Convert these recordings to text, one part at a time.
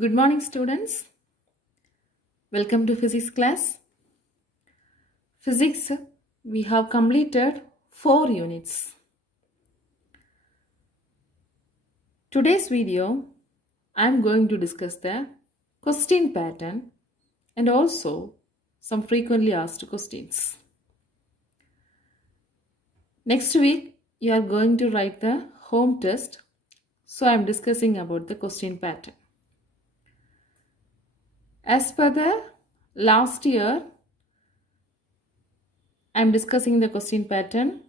Good morning, students. Welcome to physics class. Physics, we have completed 4 units. Today's video, I am going to discuss the question pattern and also some frequently asked questions. Next week, you are going to write the home test. So I am discussing about the question pattern. As per the last year, I am discussing the question pattern.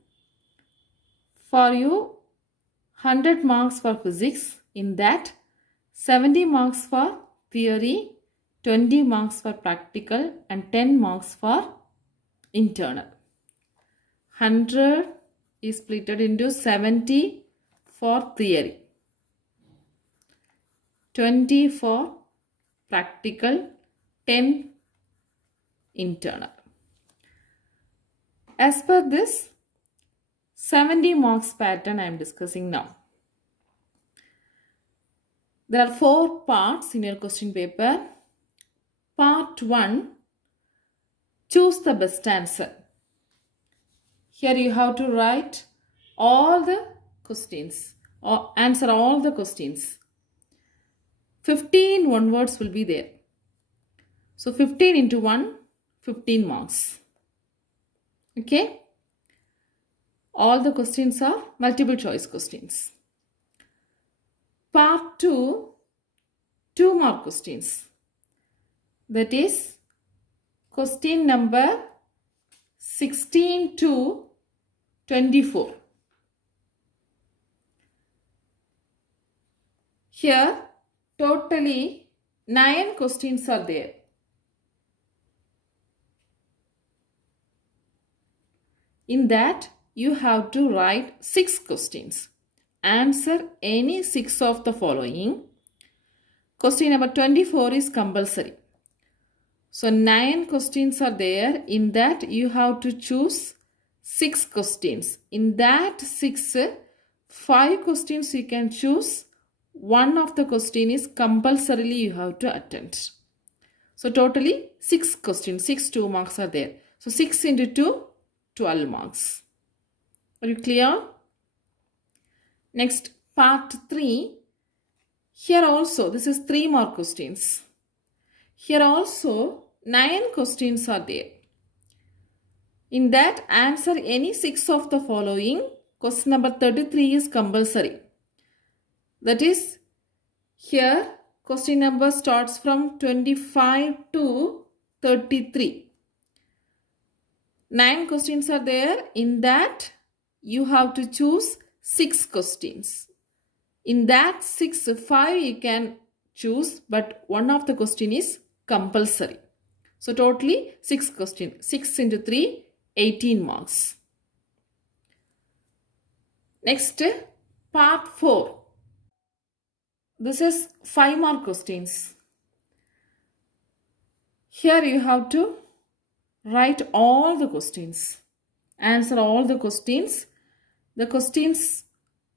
For you, 100 marks for physics. In that, 70 marks for theory, 20 marks for practical and 10 marks for internal. 100 is split into 70 for theory, 20 for practical, 10 internal. As per this 70 marks pattern I am discussing now. There are 4 parts in your question paper. Part 1, choose the best answer. Here you have to write all the questions or answer all the questions. 15 one words will be there. So 15 into 1, 15 marks. Okay. All the questions are multiple choice questions. Part 2, 2 mark questions. That is question number 16 to 24. Here totally 9 questions are there. In that you have to write 6 questions. Answer any 6 of the following. Question number 24 is compulsory. So 9 questions are there. In that you have to choose 6 questions. In that 6, 5 questions you can choose. One of the question is compulsorily you have to attend. So totally 6 questions, 6 2 marks are there. So 6 into 2, 12 marks. Are you clear? Next, part 3. Here also, this is 3 more questions. Here also, 9 questions are there. In that, answer any 6 of the following. Question number 33 is compulsory. That is, here, question number starts from 25 to 33. 9 questions are there. In that, you have to choose 6 questions. In that 6, 5 you can choose, but one of the question is compulsory. So totally 6 questions. 6 into 3, 18 marks. Next, part 4. This is 5 mark questions. Here you have to write all the questions. Answer all the questions. The questions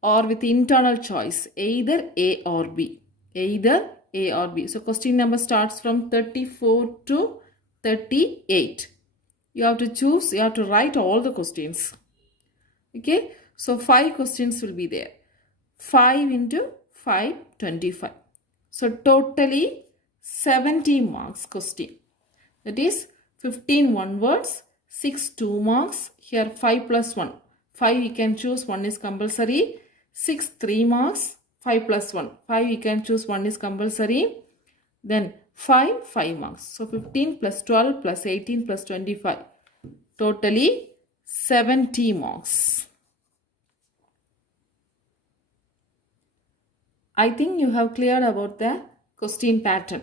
are with internal choice, either A or B. Either A or B. So question number starts from 34 to 38. You have to choose, you have to write all the questions. Okay. So 5 questions will be there. 5 into 5, 25. So totally 70 marks question. That is 15 one words, 6 2 marks. Here 5 plus 1. 5 you can choose, 1 is compulsory. 6 3 marks, 5 plus 1. 5 you can choose, 1 is compulsory. Then 5 marks. So 15 plus 12 plus 18 plus 25. Totally 70 marks. I think you have cleared about the question pattern.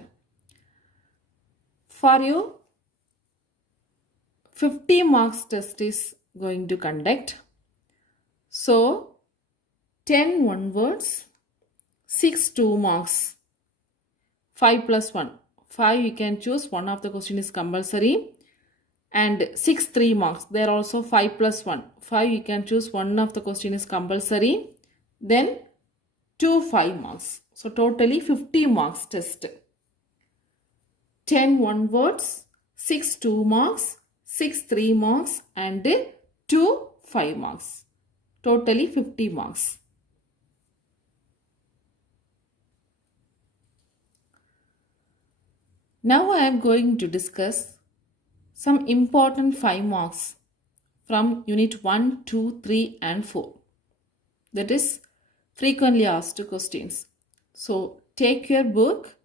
For you, 50 marks test is going to conduct. So 10 one words, 6 2 marks, 5 plus 1. 5 you can choose, one of the question is compulsory. And 6 3 marks, there also 5 plus 1. 5 you can choose, one of the question is compulsory. Then 2 5 marks. So totally 50 marks test. 10 one words, 6 2 marks, 6 3 marks and 2 5 marks. Totally 50 marks. Now I am going to discuss some important 5 marks from unit 1, 2, 3 and 4. That is frequently asked questions. So take your book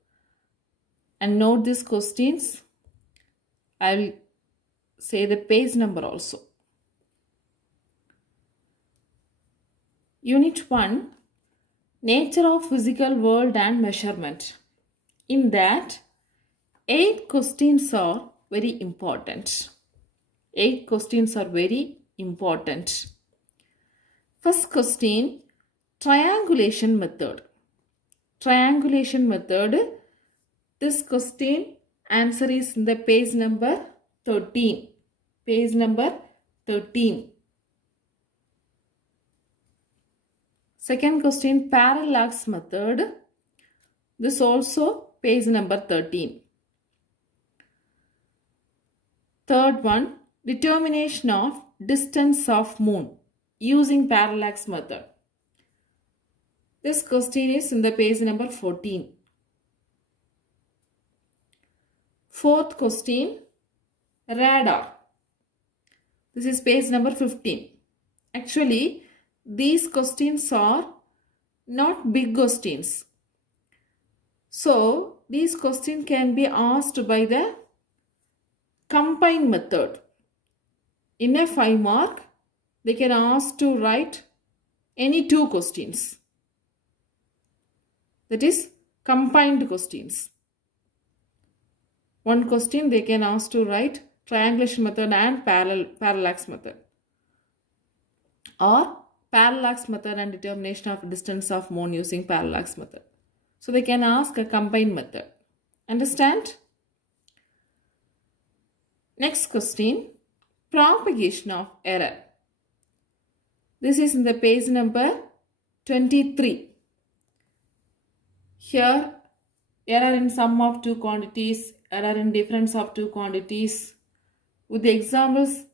and note these questions. I will say the page number also. Unit 1, Nature of Physical World and Measurement. In that, 8 questions are very important. 8 questions are very important. First question, triangulation method. Triangulation method. This question answer is in the page number 13. Page number 13. Second question, parallax method. This also page number 13. Third one, determination of distance of moon using parallax method. This question is in the page number 14. Fourth question, radar. This is page number 15. Actually, these questions are not big questions. So, these questions can be asked by the combined method. In a 5 mark, they can ask to write any 2 questions. That is combined questions. One question they can ask to write triangulation method and parallax method, or parallax method and determination of distance of moon using parallax method. So they can ask a combined method. Understand? Next question, propagation of error. This is in the page number 23. Here, error in sum of 2 quantities, error in difference of 2 quantities. With the examples,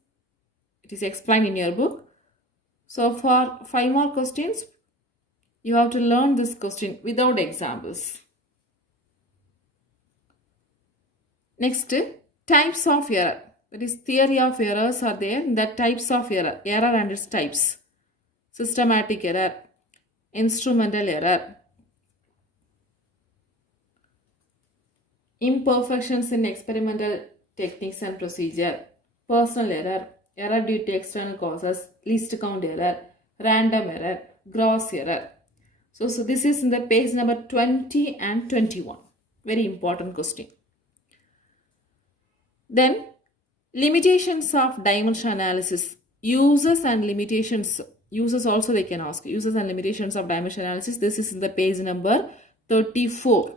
it is explained in your book. So for 5 more questions, you have to learn this question without examples. Next, types of error. That is, theory of errors are there. That types of error and its types. Systematic error, instrumental error, imperfections in experimental techniques and procedure, personal error, error due to external causes, least count error, random error, gross error. So this is in the page number 20 and 21. Very important question. Then, limitations of dimension analysis. Uses and limitations. Uses also they can ask. Uses and limitations of dimension analysis. This is in the page number 34.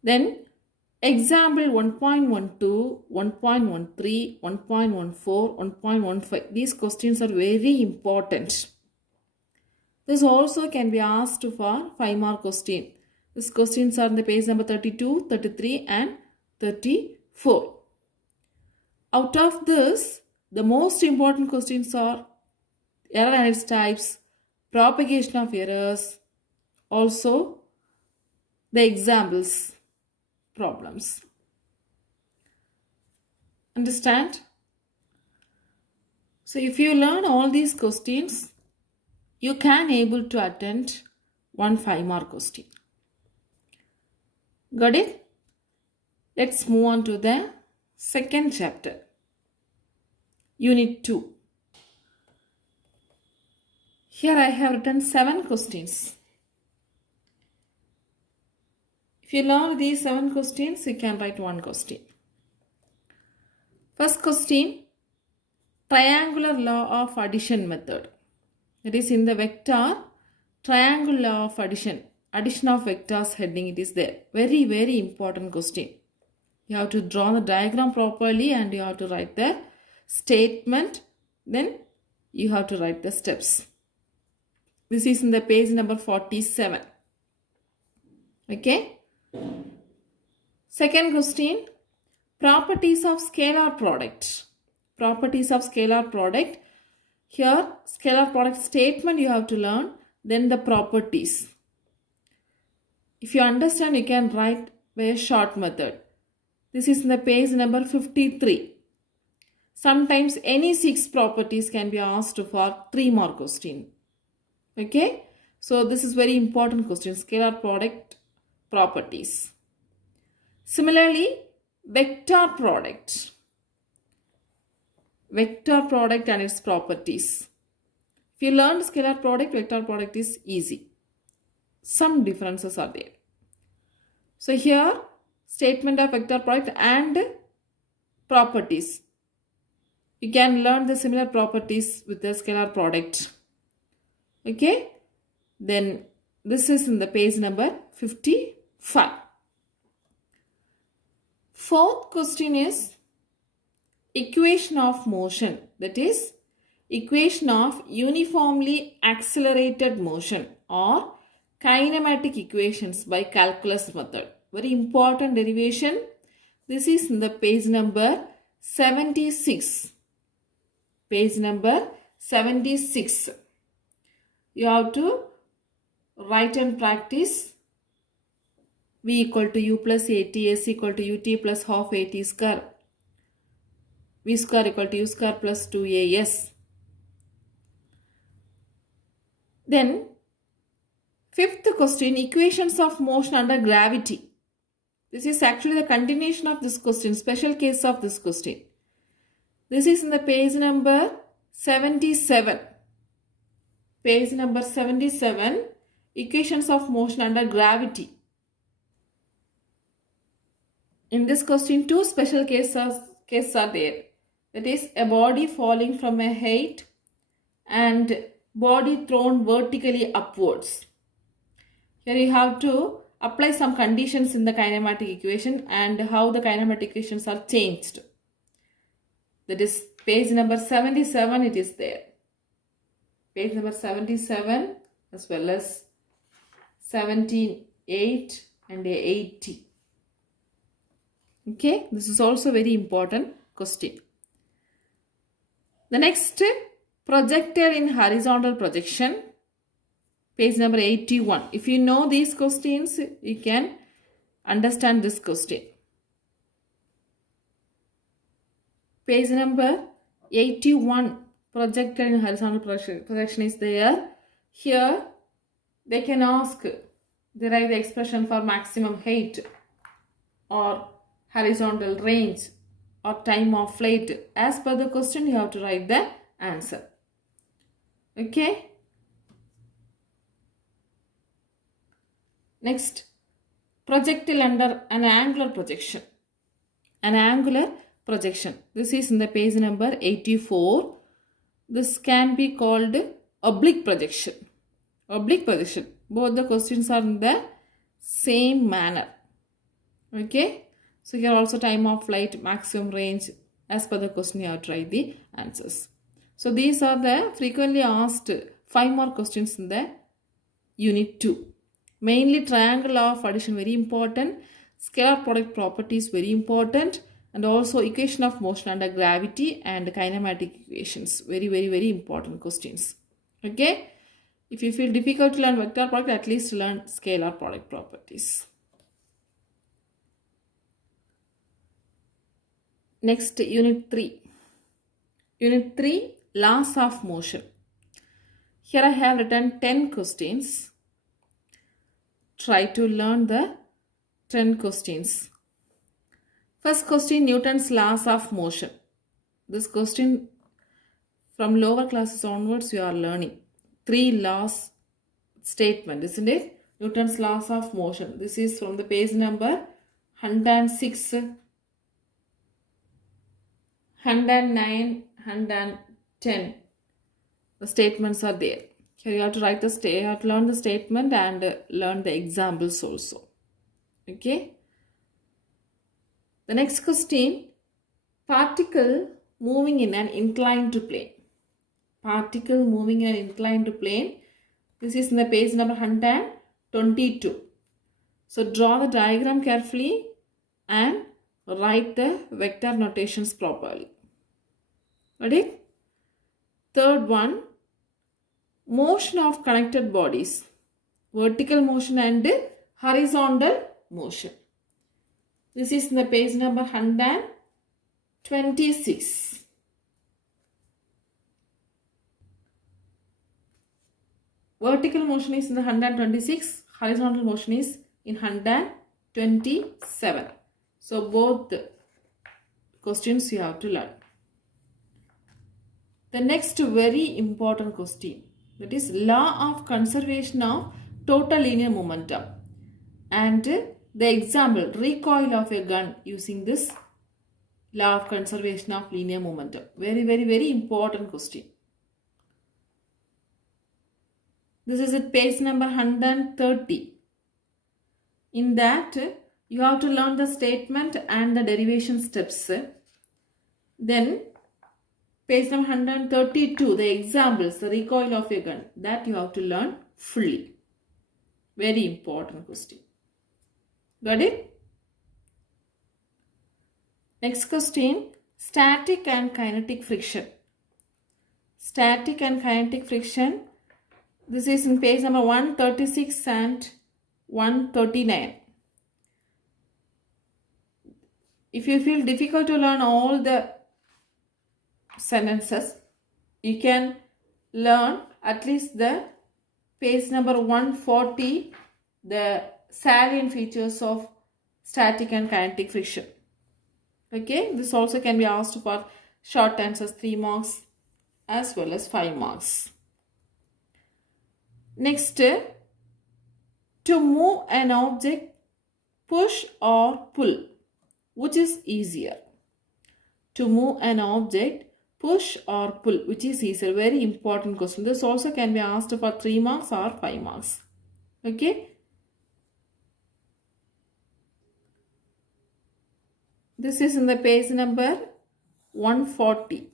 Then, example 1.12, 1.13, 1.14, 1.15. These questions are very important. This also can be asked for 5 mark question. These questions are in the page number 32, 33 and 34. Out of this, the most important questions are error and its types, propagation of errors, also the examples, problems. Understand? So if you learn all these questions, you can able to attend 1 5 mark question. Got it? Let's move on to the second chapter. Unit 2. Here I have written 7 questions. If you learn these 7 questions, you can write 1 question. First question, triangular law of addition method. That is in the vector, triangular law of addition. Addition of vectors heading, it is there. Very, very important question. You have to draw the diagram properly and you have to write the statement. Then you have to write the steps. This is in the page number 47. Okay. Second question, properties of scalar product. Properties of scalar product. Here, scalar product statement you have to learn, then the properties. If you understand, you can write by a short method. This is in the page number 53. Sometimes any 6 properties can be asked for 3 more question. Okay. So this is very important question, scalar product properties. Similarly, vector product. Vector product and its properties. If you learn scalar product, vector product is easy. Some differences are there. So here, statement of vector product and properties. You can learn the similar properties with the scalar product. Okay. Then this is in the page number 55. Fourth question is equation of motion. That is equation of uniformly accelerated motion or kinematic equations by calculus method. Very important derivation. This is in the page number 76. Page number 76. You have to write and practice V equal to U plus AT, S equal to UT plus half AT square, V square equal to U square plus 2AS. Then, fifth question, equations of motion under gravity. This is actually the continuation of this question, special case of this question. This is in the page number 77. Page number 77, equations of motion under gravity. In this question, 2 special cases are there. That is a body falling from a height and body thrown vertically upwards. Here you have to apply some conditions in the kinematic equation and how the kinematic equations are changed. That is page number 77, it is there. Page number 77 as well as 78 and 80. Okay, this is also very important question. The next, projected in horizontal projection, page number 81. If you know these questions, you can understand this question. Page number 81, projected in horizontal projection is there. Here, they can ask, derive the expression for maximum height or horizontal range or time of flight. As per the question, you have to write the answer. Okay. Next, projectile under an angular projection. An angular projection. This is in the page number 84. This can be called oblique projection. Oblique projection. Both the questions are in the same manner. Okay. So here also time of flight, maximum range. As per the question, you have to write the answers. So these are the frequently asked 5 more questions in the unit 2. Mainly triangle law of addition very important. Scalar product properties very important. And also equation of motion under gravity and kinematic equations. Very important questions. Okay. If you feel difficult to learn vector product, at least learn scalar product properties. Next, unit 3. Unit 3, laws of motion. Here I have written 10 questions. Try to learn the 10 questions. First question, Newton's laws of motion. This question from lower classes onwards you are learning. 3 laws statement, isn't it? Newton's laws of motion. This is from the page number 106, 109, 110. The statements are there. Here you have to write you have to learn the statement and learn the examples also. Okay. The next question, particle moving in an inclined plane. Particle moving in an inclined plane. This is in the page number 122. So draw the diagram carefully and write the vector notations properly. Ready? Third one, motion of connected bodies. Vertical motion and horizontal motion. This is in the page number 126. Vertical motion is in the 126. Horizontal motion is in 127. So both the questions you have to learn. The next very important question, that is law of conservation of total linear momentum, and the example recoil of a gun using this law of conservation of linear momentum. Very important question. This is at page number 130. In that you have to learn the statement and the derivation steps. Then page number 132, the examples, the recoil of a gun, that you have to learn fully. Very important question. Got it? Next question, static and kinetic friction. Static and kinetic friction. This is in page number 136 and 139. If you feel difficult to learn all the sentences, you can learn at least the page number 140, the salient features of static and kinetic friction. Okay, this also can be asked for short answers, 3 marks as well as 5 marks. Next, to move an object, push or pull, which is easier? To move an object, push or pull, which is easier? Very important question. This also can be asked for 3 marks or 5 marks. Okay. This is in the page number 140.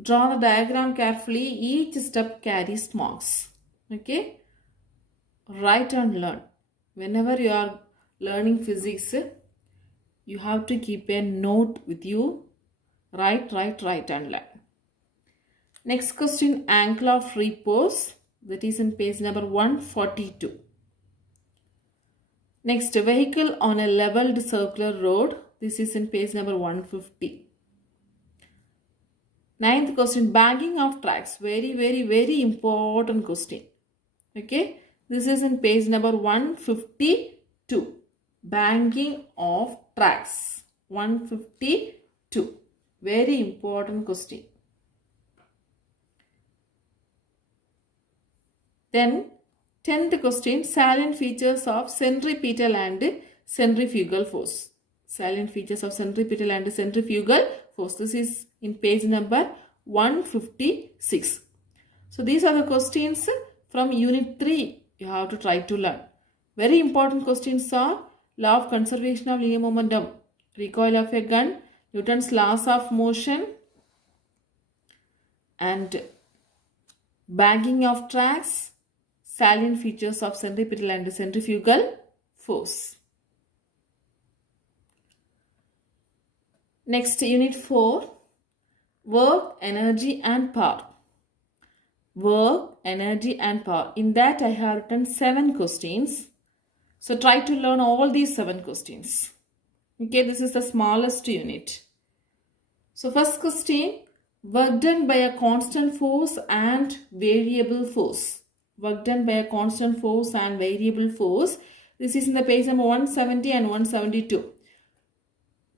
Draw the diagram carefully. Each step carries marks. Okay. Write and learn. Whenever you are learning physics, you have to keep a note with you. Write and learn. Next question, angle of repose. That is in page number 142. Next, vehicle on a leveled circular road. This is in page number 150. Ninth question, bagging of tracks. Very important question. Okay. This is in page number 152. Bagging of tracks. 152. Very important question. Then 10th question, salient features of centripetal and centrifugal force. Salient features of centripetal and centrifugal force. This is in page number 156. So these are the questions from unit 3 you have to try to learn. Very important questions are law of conservation of linear momentum, recoil of a gun, Newton's laws of motion, and bagging of tracks, salient features of centripetal and centrifugal force. Next, unit 4, work, energy and power. Work, energy and power. In that I have written 7 questions. So try to learn all these 7 questions. Okay, this is the smallest unit. So first question, work done by a constant force and variable force. Work done by a constant force and variable force. This is in the page number 170 and 172.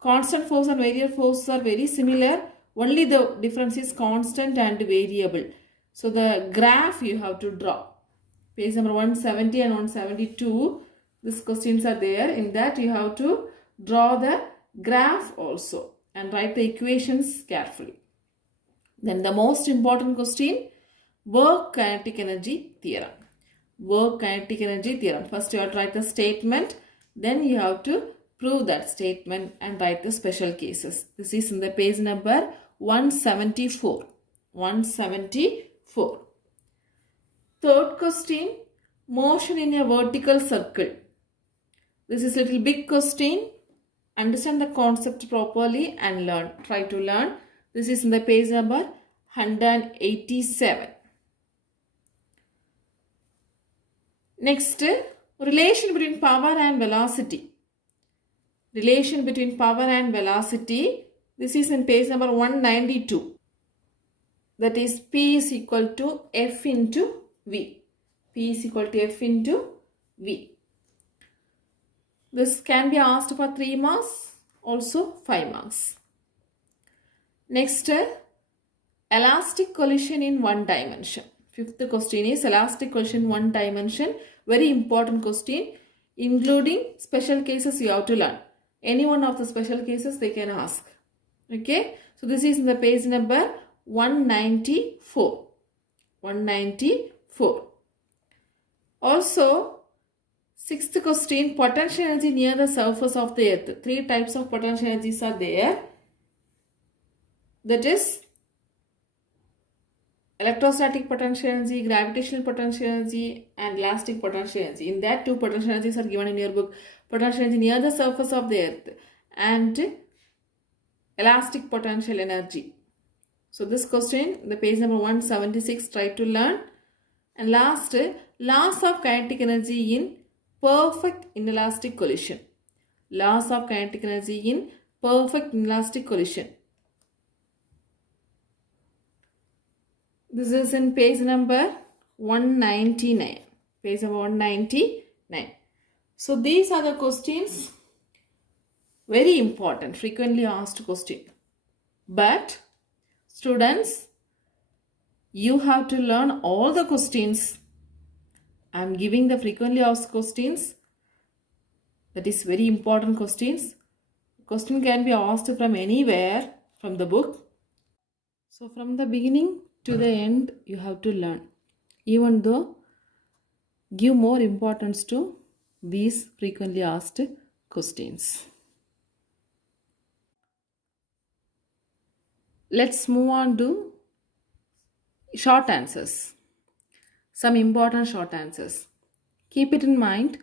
Constant force and variable force are very similar. Only the difference is constant and variable. So the graph you have to draw. Page number 170 and 172. These questions are there. In that you have to draw the graph also and write the equations carefully. Then the most important question, work kinetic energy theorem. Work kinetic energy theorem. First you have to write the statement. Then you have to prove that statement and write the special cases. This is in the page number 174. 174. Third question, Motion in a vertical circle. This is a little big question. Understand the concept properly and learn. Try to learn. This is in the page number 187. Next, relation between power and velocity. Relation between power and velocity. This is in page number 192. That is P is equal to F into V. P is equal to F into V. This can be asked for 3 marks, also 5 marks. Next, elastic collision in one dimension. Fifth question is elastic collision in one dimension. Very important question, including special cases you have to learn. Any one of the special cases they can ask. Okay. So this is in the page number 194. 194. Also, sixth question, potential energy near the surface of the earth. 3 types of potential energies are there. That is electrostatic potential energy, gravitational potential energy and elastic potential energy. In that 2 potential energies are given in your book. Potential energy near the surface of the earth and elastic potential energy. So this question, the page number 176, try to learn. And last, laws of kinetic energy in perfect inelastic collision. Laws of kinetic energy in perfect inelastic collision. This is in page number 199. Page number 199. So these are the questions. Very important, frequently asked question. But students, you have to learn all the questions. I am giving the frequently asked questions. That is very important questions. Question can be asked from anywhere from the book. So from the beginning to the end, you have to learn. Even though, give more importance to these frequently asked questions. Let's move on to short answers. Some important short answers. Keep it in mind,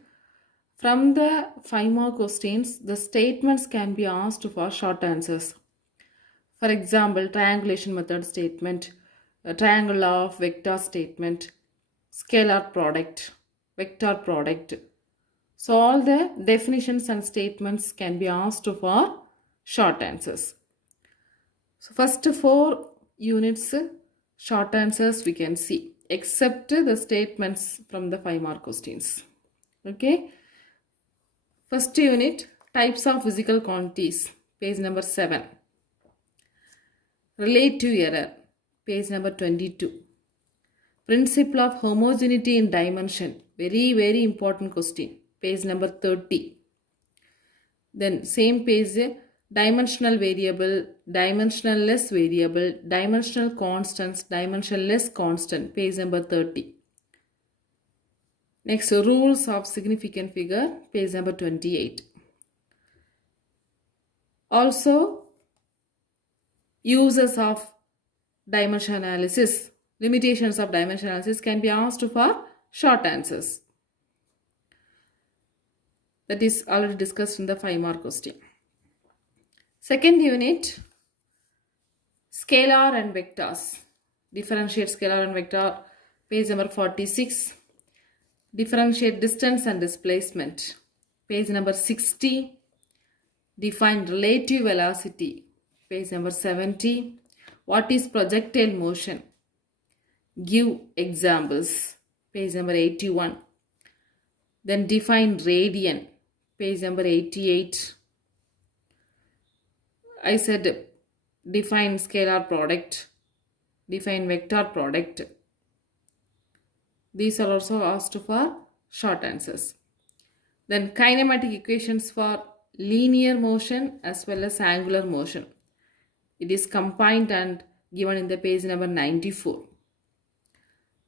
from the 5 mark questions, the statements can be asked for short answers. For example, triangulation method statement, a triangle of vector statement, scalar product, vector product. So all the definitions and statements can be asked for short answers. So first 4 units short answers we can see, except the statements from the 5 mark questions. Okay. First unit, types of physical quantities, page number 7. Relative error, page number 22. Principle of homogeneity in dimension, very important question, page number 30. Then same page, dimensional variable, dimensionless variable, dimensional constants, dimensionless constant, page number 30. Next, rules of significant figure, page number 28. Also, uses of dimension analysis, limitations of dimension analysis can be asked for short answers. That is already discussed in the 5 mark question. Second unit, scalar and vectors. Differentiate scalar and vector, page number 46. Differentiate distance and displacement, page number 60. Define relative velocity, page number 70. What is projectile motion? Give examples, page number 81. Then define radian, page number 88. I said define scalar product, define vector product. These are also asked for short answers. Then kinematic equations for linear motion as well as angular motion. It is combined and given in the page number 94.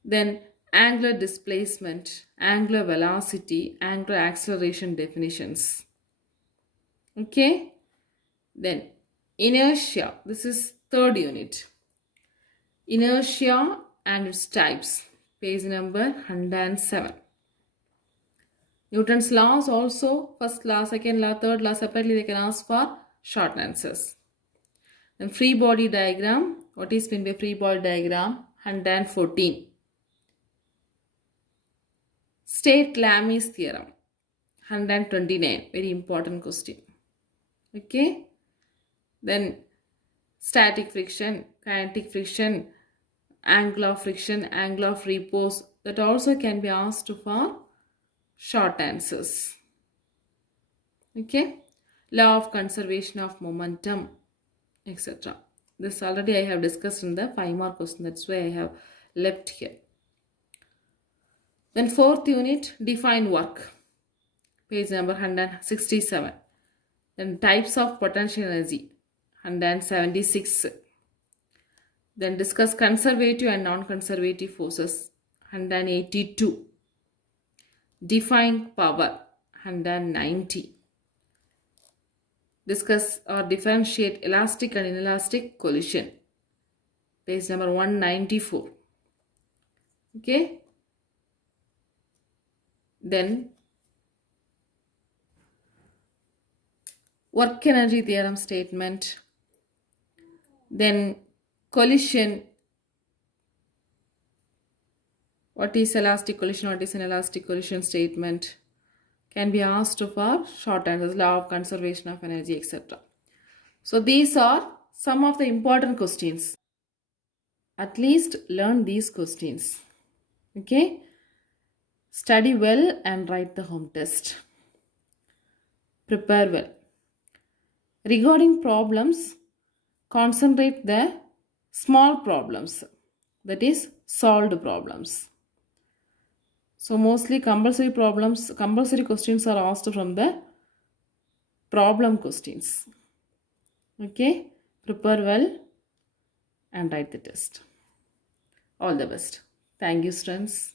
Then angular displacement, angular velocity, angular acceleration definitions. Okay. Then inertia, this is third unit. Inertia and its types, page number 107. Newton's laws also, first law, second law, third law, separately they can ask for short answers. Then free body diagram. What is meant by free body diagram? 114. State Lami's theorem. 129. Very important question. Okay. Then static friction, kinetic friction, angle of friction, angle of repose. That also can be asked for short answers. Okay. Law of conservation of momentum, etc. This already I have discussed in the 5-mark question. That's why I have left here. Then fourth unit, define work. Page number 167. Then types of potential energy. 176. Then discuss conservative and non-conservative forces. 182. Define power. 190. Discuss or differentiate elastic and inelastic collision. Page number 194. Okay. Then work energy theorem statement. Then collision. What is elastic collision? What is an elastic collision statement? Can be asked for short answers. Law of conservation of energy, etc. So these are some of the important questions. At least learn these questions. Okay. Study well and write the home test. Prepare well. Regarding problems, concentrate the small problems. That is solved problems. So mostly compulsory questions are asked from the problem questions. Okay. Prepare well and write the test. All the best. Thank you, students.